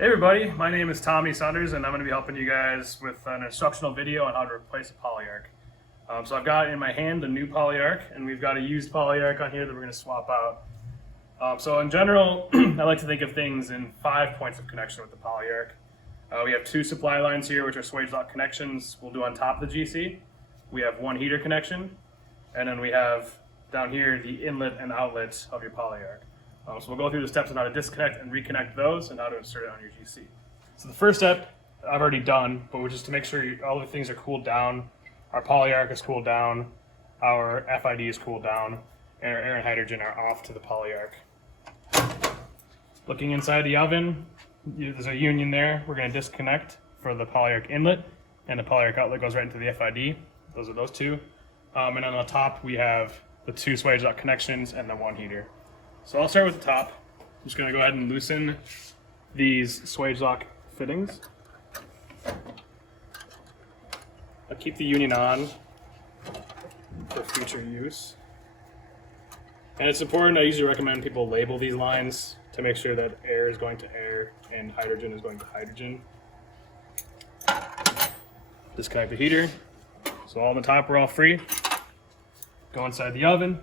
Hey everybody, my name is Tommy Saunders and I'm going to be helping you guys with an instructional video on how to replace a Polyarc. So I've got in my hand the new Polyarc and we've got a used Polyarc on here that we're going to swap out. So in general, I like to think of things in 5 points of connection with the Polyarc. We have 2 supply lines here which are swage lock connections we'll do on top of the GC. We have 1 heater connection, and then we have down here the inlet and outlet of your Polyarc. So we'll go through the steps on how to disconnect and reconnect those and how to insert it on your GC. So the first step I've already done, but just to make sure all the things are cooled down. Our Polyarc is cooled down, our FID is cooled down, and our air and hydrogen are off to the Polyarc. Looking inside the oven, there's a union there. We're going to disconnect for the Polyarc inlet, and the Polyarc outlet goes right into the FID. Those are those 2. And on the top we have the 2 swage lock connections and the 1 heater. So I'll start with the top. I'm just going to go ahead and loosen these swage lock fittings. I'll keep the union on for future use. And it's important, I usually recommend people label these lines to make sure that air is going to air and hydrogen is going to hydrogen. Disconnect the heater. So all on the top, we're all free. Go inside the oven.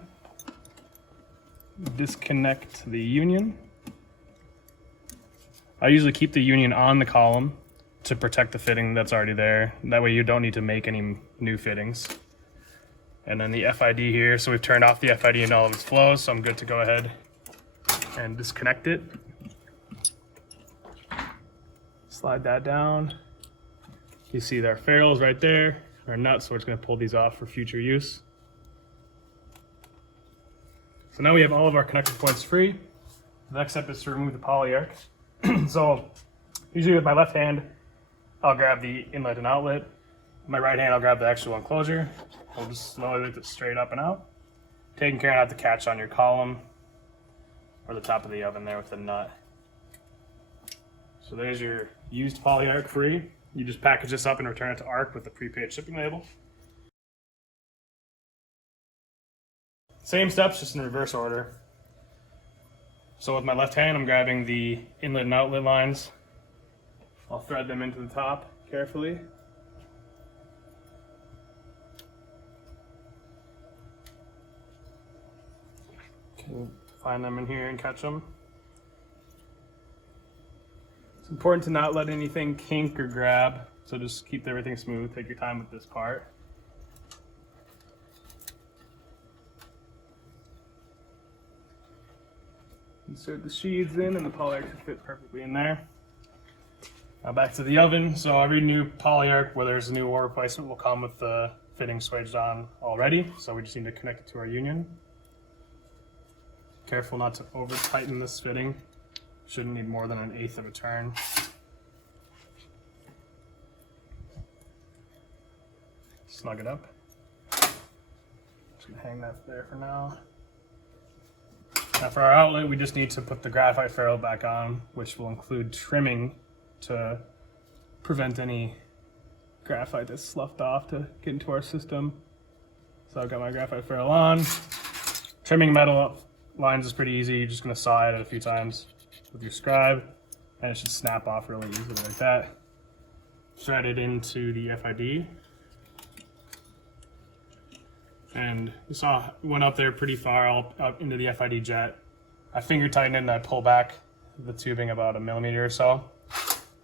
Disconnect the union. I usually keep the union on the column to protect the fitting that's already there. That way you don't need to make any new fittings. And then the FID here, so we've turned off the FID and all of its flows, so I'm good to go ahead and disconnect it. Slide that down. You see our ferrules right there, our nuts, so we're just going to pull these off for future use. So now we have all of our connector points free. The next step is to remove the Polyarc. So usually with my left hand, I'll grab the inlet and outlet. With my right hand, I'll grab the actual enclosure. I'll just slowly lift it straight up and out. Taking care not to catch on your column or the top of the oven there with the nut. So there's your used Polyarc free. You just package this up and return it to ARC with the prepaid shipping label. Same steps, just in reverse order. So with my left hand, I'm grabbing the inlet and outlet lines. I'll thread them into the top carefully. Can find them in here and catch them. It's important to not let anything kink or grab, so just keep everything smooth. Take your time with this part. Insert the sheaths in and the Polyarc should fit perfectly in there. Now back to the oven. So every new Polyarc, where there's a new or replacement, will come with the fitting swaged on already. So we just need to connect it to our union. Careful not to over tighten this fitting. Shouldn't need more than 1/8 of a turn. Snug it up. Just gonna hang that there for now. Now for our outlet, we just need to put the graphite ferrule back on, which will include trimming to prevent any graphite that's sloughed off to get into our system. So I've got my graphite ferrule on. Trimming metal lines is pretty easy. You're just going to saw it a few times with your scribe, and it should snap off really easily like that. Thread it into the FID. And you saw it went up there pretty far up into the FID jet. I finger tighten it and I pull back the tubing about 1 millimeter or so,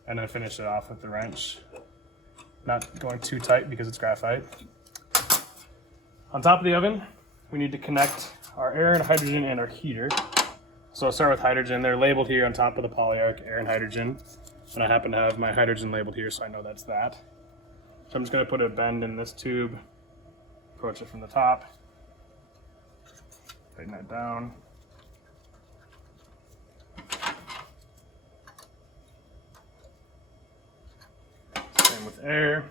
and then finish it off with the wrench. Not going too tight because it's graphite. On top of the oven, we need to connect our air and hydrogen and our heater. So I'll start with hydrogen. They're labeled here on top of the Polyarc, air and hydrogen. And I happen to have my hydrogen labeled here, so I know that's that. So I'm just going to put a bend in this tube. Approach it from the top, tighten that down. Same with air,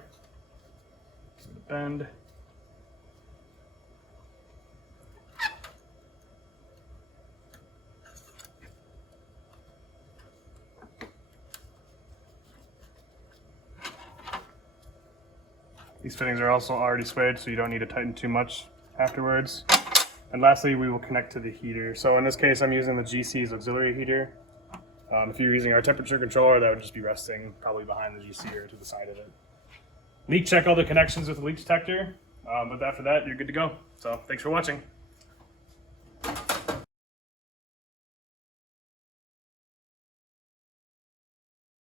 give it a bend. These fittings are also already swaged, so you don't need to tighten too much afterwards. And lastly, we will connect to the heater. So in this case, I'm using the GC's auxiliary heater. If you're using our temperature controller, that would just be resting probably behind the GC or to the side of it. Leak check all the connections with the leak detector, but after that, you're good to go. So thanks for watching.